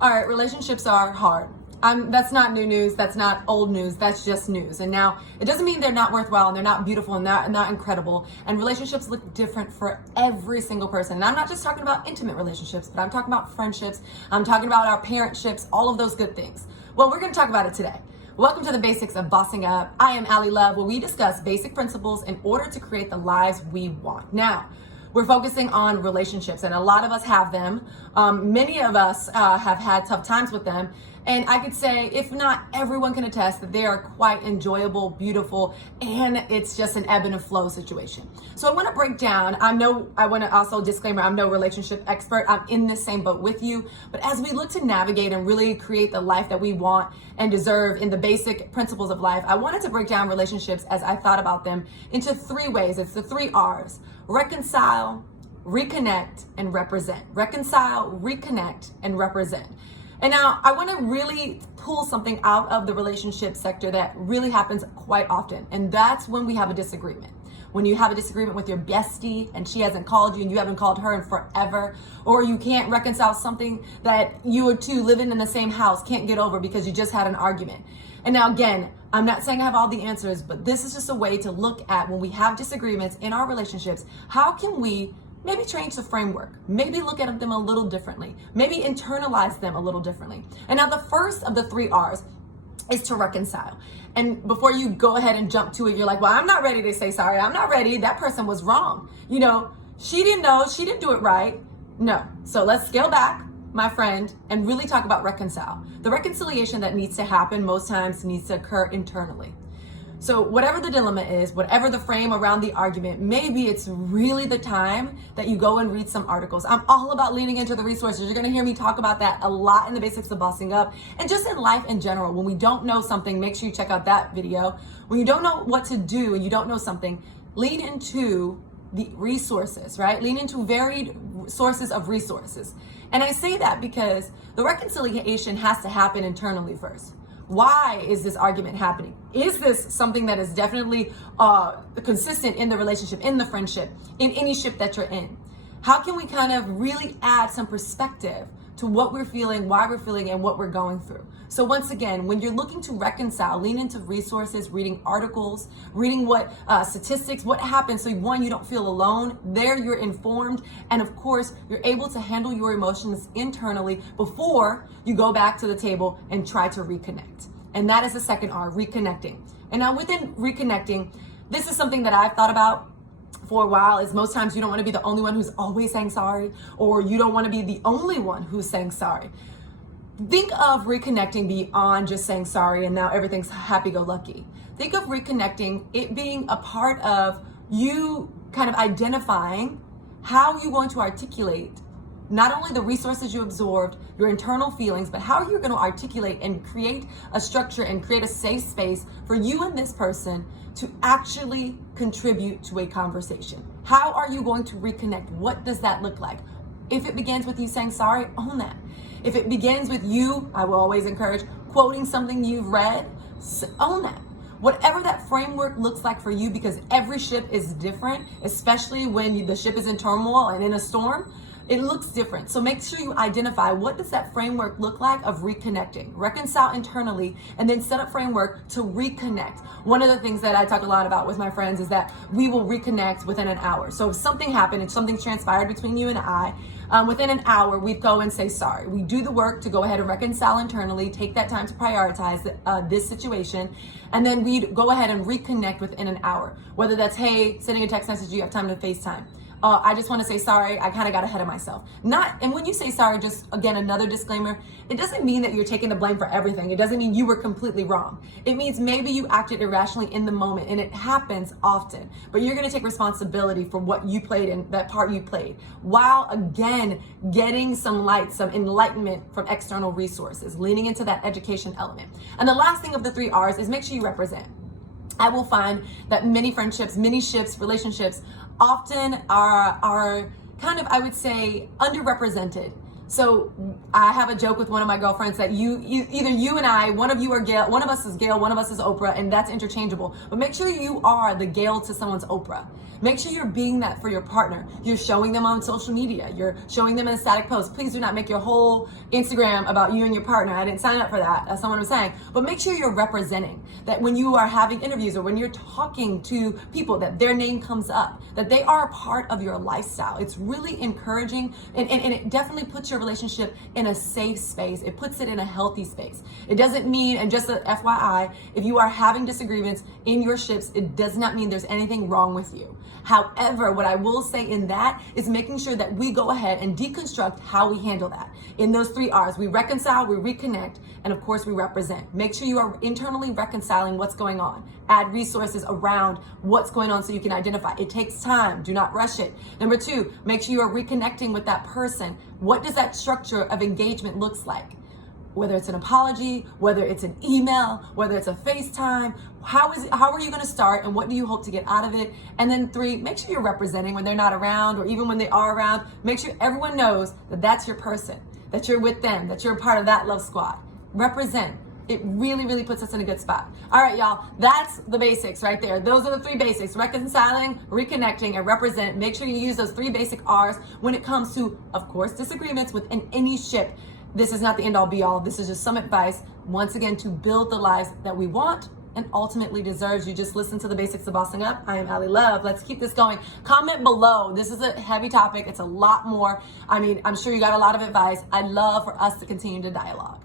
All right, relationships are hard. That's not new news. That's not old news. That's just news. And now it doesn't mean they're not worthwhile and they're not beautiful and they're not incredible. And relationships look different for every single person. And I'm not just talking about intimate relationships, but I'm talking about friendships. I'm talking about our parentships, all of those good things. Well, we're going to talk about it today. Welcome to the Basics of Bossing Up. I am Allie Love, where we discuss basic principles in order to create the lives we want. Now, we're focusing on relationships, and a lot of us have them. Many of us have had tough times with them. And I could say, if not, everyone can attest that they are quite enjoyable, beautiful, and it's just an ebb and a flow situation. So I want to break down, I want to also disclaimer, I'm no relationship expert. I'm in the same boat with you. But as we look to navigate and really create the life that we want and deserve in the basic principles of life, I wanted to break down relationships as I thought about them into three ways. It's the 3 R's: reconcile, reconnect, and represent. Reconcile, reconnect, and represent. And now I want to really pull something out of the relationship sector that really happens quite often. And that's when we have a disagreement. When you have a disagreement with your bestie and she hasn't called you and you haven't called her in forever, or you can't reconcile something that you two living in the same house can't get over because you just had an argument. And now again, I'm not saying I have all the answers, but this is just a way to look at when we have disagreements in our relationships, how can we maybe change the framework, maybe look at them a little differently, maybe internalize them a little differently. And now the first of the 3 R's is to reconcile. And before you go ahead and jump to it, you're like, well, I'm not ready to say sorry. I'm not ready. That person was wrong. You know, she didn't know, she didn't do it right. No. So let's scale back, my friend, and really talk about reconcile. The reconciliation that needs to happen most times needs to occur internally. So whatever the dilemma is, whatever the frame around the argument, maybe it's really the time that you go and read some articles. I'm all about leaning into the resources. You're going to hear me talk about that a lot in the Basics of Bossing Up, and just in life in general. When we don't know something, make sure you check out that video. When you don't know what to do and you don't know something, lean into the resources, right? Lean into varied sources of resources. And I say that because the reconciliation has to happen internally first. Why is this argument happening? Is this something that is definitely consistent in the relationship, in the friendship, in any ship that you're in? How can we kind of really add some perspective to what we're feeling, why we're feeling, and what we're going through? So once again, when you're looking to reconcile, lean into resources, reading articles, reading what statistics, what happens. So one, you don't feel alone. There you're informed. And of course, you're able to handle your emotions internally before you go back to the table and try to reconnect. And that is the second R, reconnecting. And now within reconnecting, this is something that I've thought about for a while. Is most times you don't want to be the only one who's always saying sorry, or you don't want to be the only one who's saying sorry. Think of reconnecting beyond just saying sorry and now everything's happy-go-lucky. Think of reconnecting, it being a part of you kind of identifying how you're going to articulate not only the resources you absorbed, your internal feelings, but how you're going to articulate and create a structure and create a safe space for you and this person to actually contribute to a conversation. How are you going to reconnect? What does that look like? If it begins with you saying sorry, own that. If it begins with you, I will always encourage quoting something you've read, own that. Whatever that framework looks like for you, because every ship is different, especially when the ship is in turmoil and in a storm, it looks different. So make sure you identify what does that framework look like of reconnecting. Reconcile internally and then set up framework to reconnect. One of the things that I talk a lot about with my friends is that we will reconnect within an hour. So if something happened, if something transpired between you and I, within an hour, we'd go and say sorry. We do the work to go ahead and reconcile internally, take that time to prioritize this situation, and then we'd go ahead and reconnect within an hour. Whether that's, hey, sending a text message, you have time to FaceTime. I just want to say sorry, I kind of got ahead of myself. And when you say sorry, just again, another disclaimer, it doesn't mean that you're taking the blame for everything. It doesn't mean you were completely wrong. It means maybe you acted irrationally in the moment, and it happens often, but you're going to take responsibility for what you played in that part you played, while again, getting some light, some enlightenment from external resources, leaning into that education element. And the last thing of the 3 R's is make sure you represent. I will find that many friendships, many ships, relationships often are kind of, I would say, underrepresented. So I have a joke with one of my girlfriends that either you and I, one of you are Gail, one of us is Gail, one of us is Oprah, and that's interchangeable. But make sure you are the Gail to someone's Oprah. Make sure you're being that for your partner. You're showing them on social media. You're showing them in a static post. Please do not make your whole Instagram about you and your partner. I didn't sign up for that. That's not what I'm saying. But make sure you're representing that when you are having interviews or when you're talking to people, that their name comes up, that they are a part of your lifestyle. It's really encouraging, and it definitely puts your relationship in a safe space. It puts it in a healthy space. It doesn't mean, and just a FYI, if you are having disagreements in your ships, it does not mean there's anything wrong with you. However, what I will say in that is making sure that we go ahead and deconstruct how we handle that. In those 3 R's, we reconcile, we reconnect, and of course we represent. Make sure you are internally reconciling what's going on. Add resources around what's going on so you can identify. It takes time. Do not rush it. Number 2, make sure you are reconnecting with that person. What does that structure of engagement looks like? Whether it's an apology, whether it's an email, whether it's a FaceTime, how are you going to start, and what do you hope to get out of it? And then 3, make sure you're representing when they're not around, or even when they are around. Make sure everyone knows that that's your person, that you're with them, that you're a part of that love squad. Represent. It really, really puts us in a good spot. All right, y'all, that's the basics right there. Those are the 3 basics: reconciling, reconnecting, and represent. Make sure you use those 3 basic R's when it comes to, of course, disagreements within any ship. This is not the end all be all. This is just some advice, once again, to build the lives that we want and ultimately deserves. You just listen to the basics of bossing up. I am Allie Love. Let's keep this going. Comment below. This is a heavy topic. It's a lot more. I mean, I'm sure you got a lot of advice. I'd love for us to continue to dialogue.